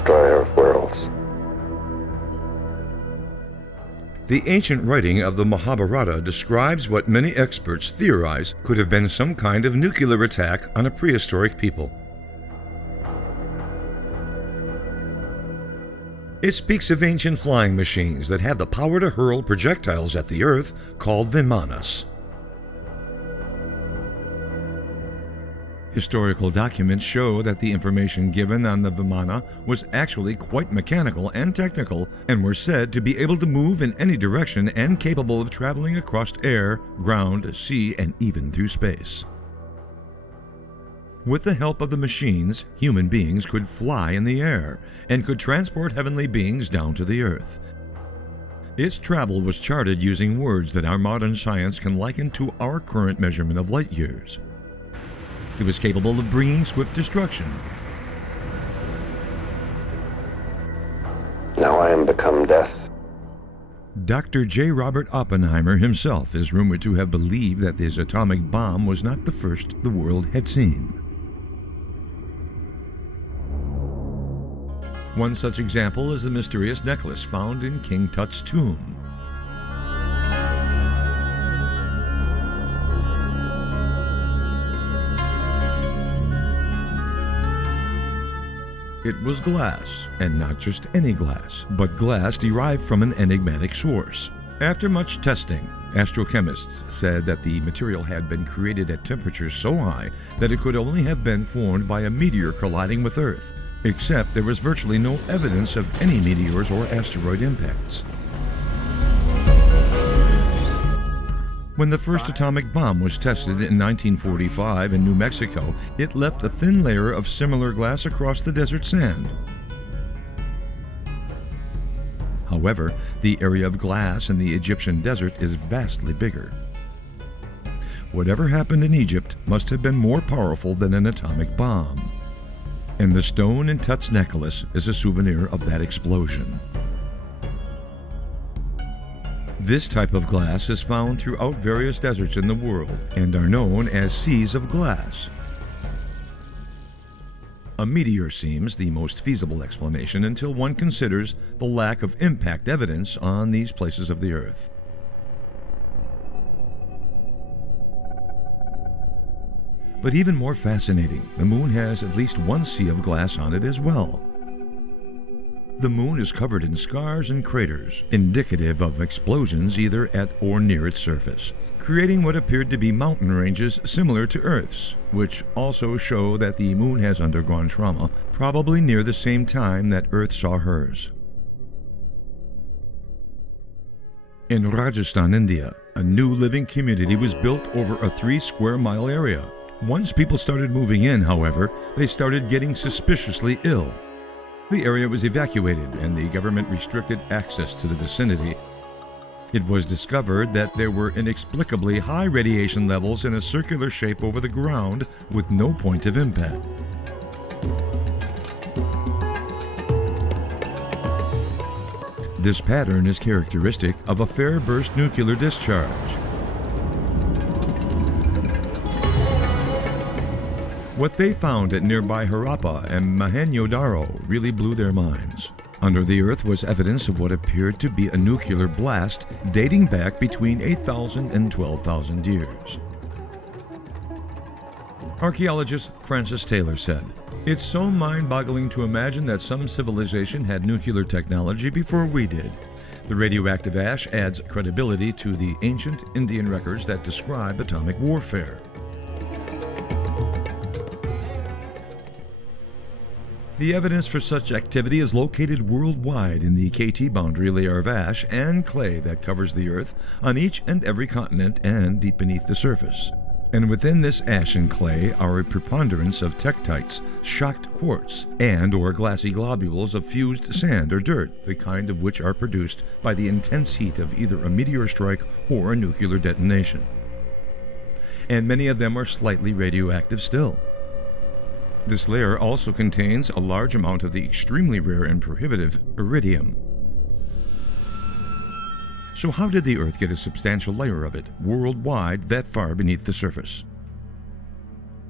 destroyer of worlds. The ancient writing of the Mahabharata describes what many experts theorize could have been some kind of nuclear attack on a prehistoric people. It speaks of ancient flying machines that had the power to hurl projectiles at the earth called vimanas. Historical documents show that the information given on the vimana was actually quite mechanical and technical, and were said to be able to move in any direction and capable of traveling across air, ground, sea, and even through space. With the help of the machines, human beings could fly in the air and could transport heavenly beings down to the earth. Its travel was charted using words that our modern science can liken to our current measurement of light years. It was capable of bringing swift destruction. Now I am become death. Dr. J. Robert Oppenheimer himself is rumored to have believed that his atomic bomb was not the first the world had seen. One such example is the mysterious necklace found in King Tut's tomb. It was glass, and not just any glass, but glass derived from an enigmatic source. After much testing, astrochemists said that the material had been created at temperatures so high that it could only have been formed by a meteor colliding with Earth, except there was virtually no evidence of any meteors or asteroid impacts. When the first atomic bomb was tested in 1945 in New Mexico, it left a thin layer of similar glass across the desert sand. However, the area of glass in the Egyptian desert is vastly bigger. Whatever happened in Egypt must have been more powerful than an atomic bomb. And the stone in Tut's necklace is a souvenir of that explosion. This type of glass is found throughout various deserts in the world and are known as seas of glass. A meteor seems the most feasible explanation until one considers the lack of impact evidence on these places of the Earth. But even more fascinating, the Moon has at least one sea of glass on it as well. The Moon is covered in scars and craters, indicative of explosions either at or near its surface, creating what appeared to be mountain ranges similar to Earth's, which also show that the Moon has undergone trauma, probably near the same time that Earth saw hers. In Rajasthan, India, a new living community was built over a 3-square-mile area. Once people started moving in, however, they started getting suspiciously ill. The area was evacuated and the government restricted access to the vicinity. It was discovered that there were inexplicably high radiation levels in a circular shape over the ground with no point of impact. This pattern is characteristic of a fair burst nuclear discharge. What they found at nearby Harappa and Mohenjo-daro really blew their minds. Under the earth was evidence of what appeared to be a nuclear blast dating back between 8,000 and 12,000 years. Archaeologist Francis Taylor said, "It's so mind-boggling to imagine that some civilization had nuclear technology before we did. The radioactive ash adds credibility to the ancient Indian records that describe atomic warfare." The evidence for such activity is located worldwide in the KT boundary layer of ash and clay that covers the Earth on each and every continent and deep beneath the surface. And within this ash and clay are a preponderance of tektites, shocked quartz, and or glassy globules of fused sand or dirt, the kind of which are produced by the intense heat of either a meteor strike or a nuclear detonation. And many of them are slightly radioactive still. This layer also contains a large amount of the extremely rare and prohibitive iridium. So how did the Earth get a substantial layer of it, worldwide, that far beneath the surface?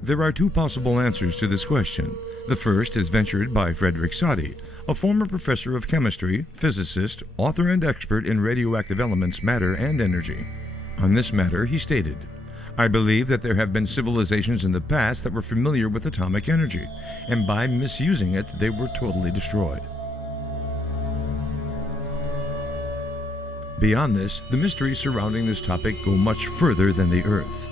There are two possible answers to this question. The first is ventured by Frederick Soddy, a former professor of chemistry, physicist, author, and expert in radioactive elements, matter, and energy. On this matter, he stated, "I believe that there have been civilizations in the past that were familiar with atomic energy, and by misusing it, they were totally destroyed." Beyond this, the mysteries surrounding this topic go much further than the Earth.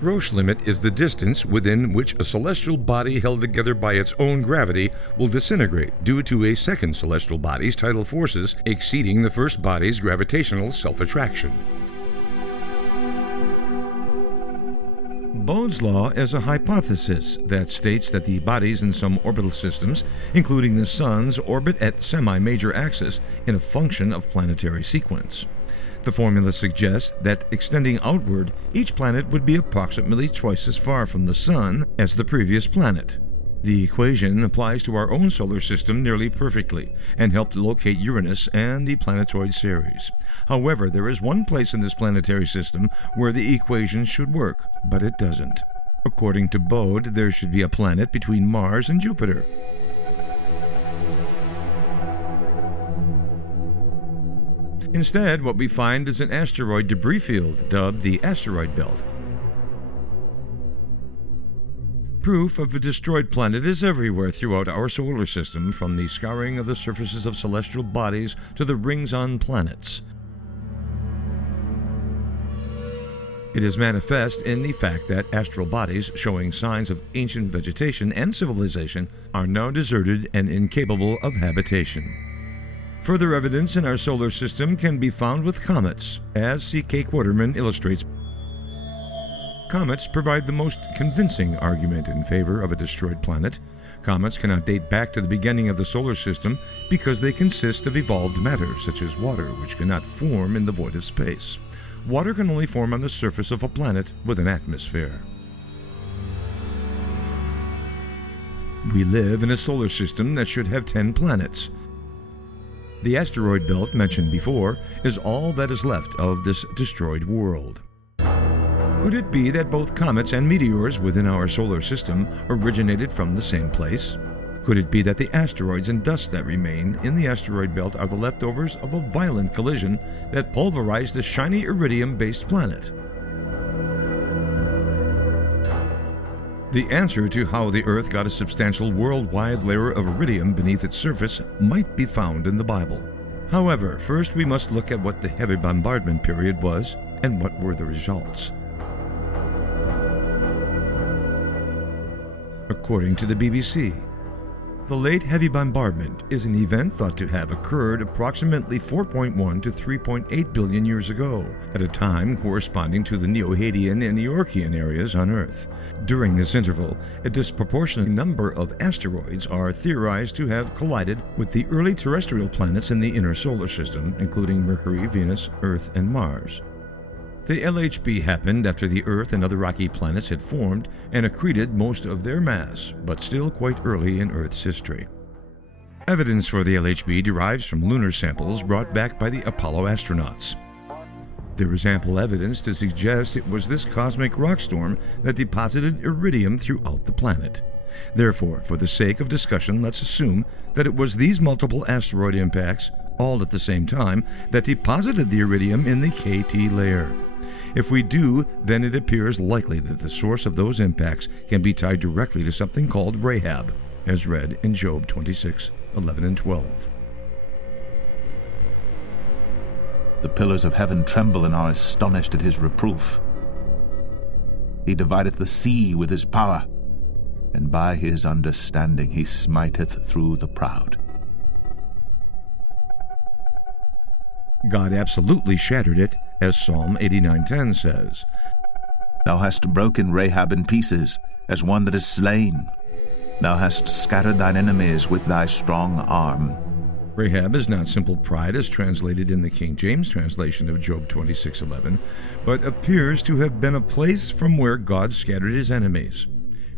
Roche limit is the distance within which a celestial body held together by its own gravity will disintegrate due to a second celestial body's tidal forces exceeding the first body's gravitational self-attraction. Bode's law is a hypothesis that states that the bodies in some orbital systems, including the Sun's, orbit at semi-major axis in a function of planetary sequence. The formula suggests that extending outward, each planet would be approximately twice as far from the Sun as the previous planet. The equation applies to our own solar system nearly perfectly and helped locate Uranus and the planetoid series. However, there is one place in this planetary system where the equation should work, but it doesn't. According to Bode, there should be a planet between Mars and Jupiter. Instead, what we find is an asteroid debris field dubbed the asteroid belt. Proof of a destroyed planet is everywhere throughout our solar system, from the scouring of the surfaces of celestial bodies to the rings on planets. It is manifest in the fact that astral bodies showing signs of ancient vegetation and civilization are now deserted and incapable of habitation. Further evidence in our solar system can be found with comets, as C.K. Quaterman illustrates. Comets provide the most convincing argument in favor of a destroyed planet. Comets cannot date back to the beginning of the solar system because they consist of evolved matter, such as water, which cannot form in the void of space. Water can only form on the surface of a planet with an atmosphere. We live in a solar system that should have 10 planets. The asteroid belt mentioned before is all that is left of this destroyed world. Could it be that both comets and meteors within our solar system originated from the same place? Could it be that the asteroids and dust that remain in the asteroid belt are the leftovers of a violent collision that pulverized a shiny iridium-based planet? The answer to how the Earth got a substantial worldwide layer of iridium beneath its surface might be found in the Bible. However, first we must look at what the heavy bombardment period was and what were the results. According to the BBC, the late heavy bombardment is an event thought to have occurred approximately 4.1 to 3.8 billion years ago, at a time corresponding to the Neo-Hadean and Eoarchean eras on Earth. During this interval, a disproportionate number of asteroids are theorized to have collided with the early terrestrial planets in the inner solar system, including Mercury, Venus, Earth, and Mars. The LHB happened after the Earth and other rocky planets had formed and accreted most of their mass, but still quite early in Earth's history. Evidence for the LHB derives from lunar samples brought back by the Apollo astronauts. There is ample evidence to suggest it was this cosmic rock storm that deposited iridium throughout the planet. Therefore, for the sake of discussion, let's assume that it was these multiple asteroid impacts, all at the same time, that deposited the iridium in the KT layer. If we do, then it appears likely that the source of those impacts can be tied directly to something called Rahab, as read in Job 26:11 and 12. The pillars of heaven tremble and are astonished at his reproof. He divideth the sea with his power, and by his understanding he smiteth through the proud. God absolutely shattered it, as Psalm 89:10 says. Thou hast broken Rahab in pieces, as one that is slain. Thou hast scattered thine enemies with thy strong arm. Rahab is not simple pride as translated in the King James translation of Job 26:11, but appears to have been a place from where God scattered his enemies.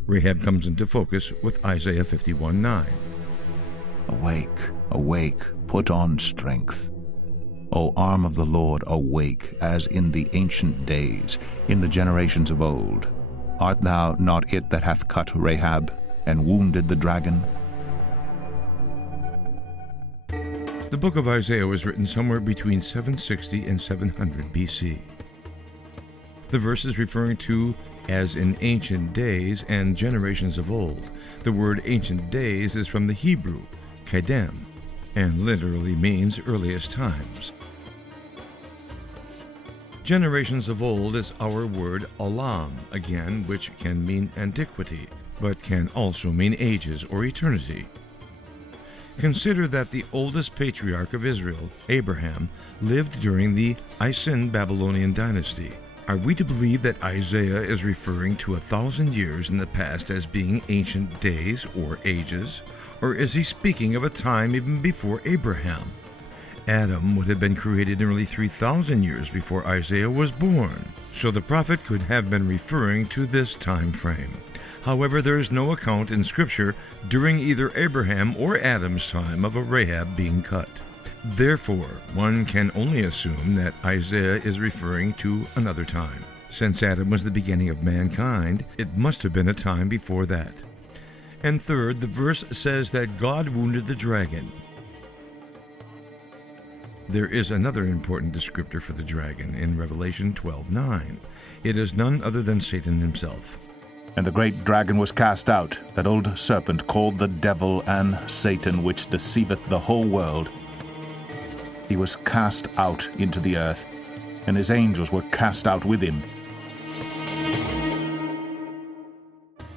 Rahab comes into focus with Isaiah 51:9. Awake, awake, put on strength. O arm of the Lord, awake, as in the ancient days, in the generations of old. Art thou not it that hath cut Rahab, and wounded the dragon? The book of Isaiah was written somewhere between 760 and 700 BC. The verse is referring to as in ancient days and generations of old. The word ancient days is from the Hebrew, kedem, and literally means earliest times. Generations of old is our word olam, again, which can mean antiquity, but can also mean ages or eternity. Consider that the oldest patriarch of Israel, Abraham, lived during the Isin Babylonian dynasty. Are we to believe that Isaiah is referring to 1,000 years in the past as being ancient days or ages? Or is he speaking of a time even before Abraham? Adam would have been created nearly 3,000 years before Isaiah was born, so the prophet could have been referring to this time frame. However, there is no account in Scripture during either Abraham or Adam's time of a Rahab being cut. Therefore, one can only assume that Isaiah is referring to another time. Since Adam was the beginning of mankind, it must have been a time before that. And third, the verse says that God wounded the dragon. There is another important descriptor for the dragon in Revelation 12:9. It is none other than Satan himself. And the great dragon was cast out, that old serpent called the devil and Satan, which deceiveth the whole world. He was cast out into the earth, and his angels were cast out with him.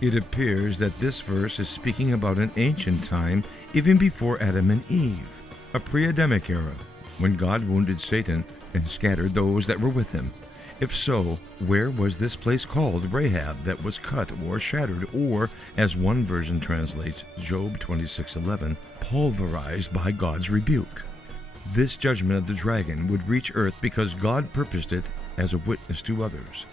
It appears that this verse is speaking about an ancient time, even before Adam and Eve, a pre-Adamic era, when God wounded Satan and scattered those that were with him. If so, where was this place called Rahab that was cut or shattered, or, as one version translates, Job 26:11, pulverized by God's rebuke? This judgment of the dragon would reach earth because God purposed it as a witness to others.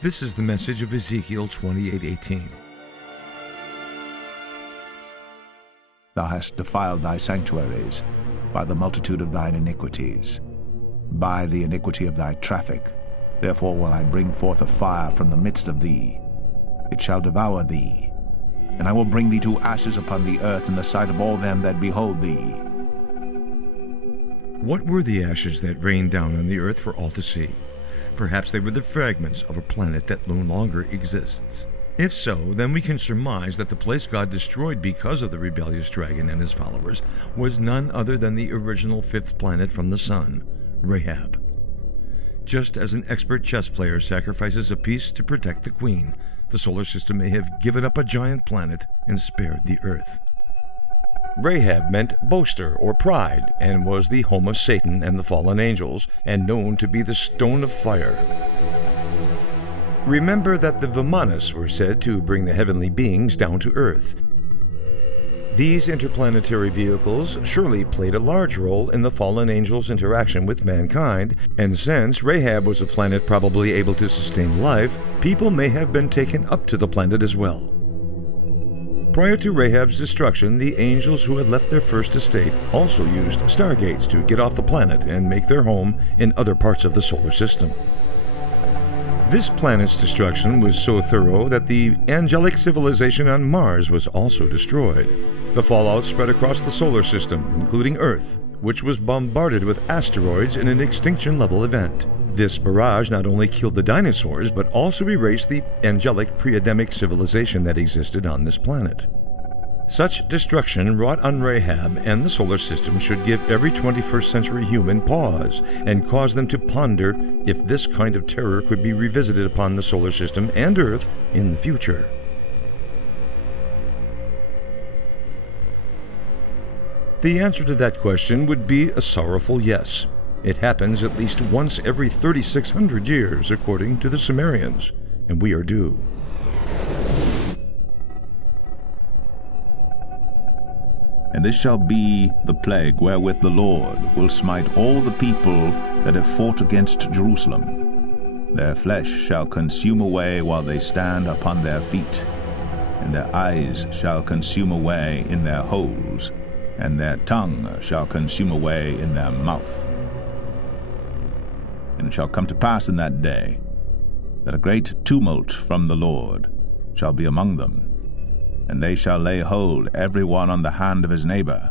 This is the message of Ezekiel 28:18. Thou hast defiled thy sanctuaries by the multitude of thine iniquities, by the iniquity of thy traffic. Therefore will I bring forth a fire from the midst of thee. It shall devour thee, and I will bring thee to ashes upon the earth in the sight of all them that behold thee. What were the ashes that rained down on the earth for all to see? Perhaps they were the fragments of a planet that no longer exists. If so, then we can surmise that the place God destroyed because of the rebellious dragon and his followers was none other than the original fifth planet from the sun, Rahab. Just as an expert chess player sacrifices a piece to protect the queen, the solar system may have given up a giant planet and spared the earth. Rahab meant boaster or pride, and was the home of Satan and the fallen angels, and known to be the stone of fire. Remember that the Vimanas were said to bring the heavenly beings down to earth. These interplanetary vehicles surely played a large role in the fallen angels' interaction with mankind, and since Rahab was a planet probably able to sustain life, people may have been taken up to the planet as well. Prior to Rahab's destruction, the angels who had left their first estate also used stargates to get off the planet and make their home in other parts of the solar system. This planet's destruction was so thorough that the angelic civilization on Mars was also destroyed. The fallout spread across the solar system, including Earth, which was bombarded with asteroids in an extinction-level event. This barrage not only killed the dinosaurs, but also erased the angelic pre-Adamic civilization that existed on this planet. Such destruction wrought on Rahab and the solar system should give every 21st century human pause and cause them to ponder if this kind of terror could be revisited upon the solar system and Earth in the future. The answer to that question would be a sorrowful yes. It happens at least once every 3,600 years, according to the Sumerians, and we are due. And this shall be the plague wherewith the Lord will smite all the people that have fought against Jerusalem. Their flesh shall consume away while they stand upon their feet, and their eyes shall consume away in their holes, and their tongue shall consume away in their mouth. And it shall come to pass in that day that a great tumult from the Lord shall be among them, and they shall lay hold every one on the hand of his neighbor,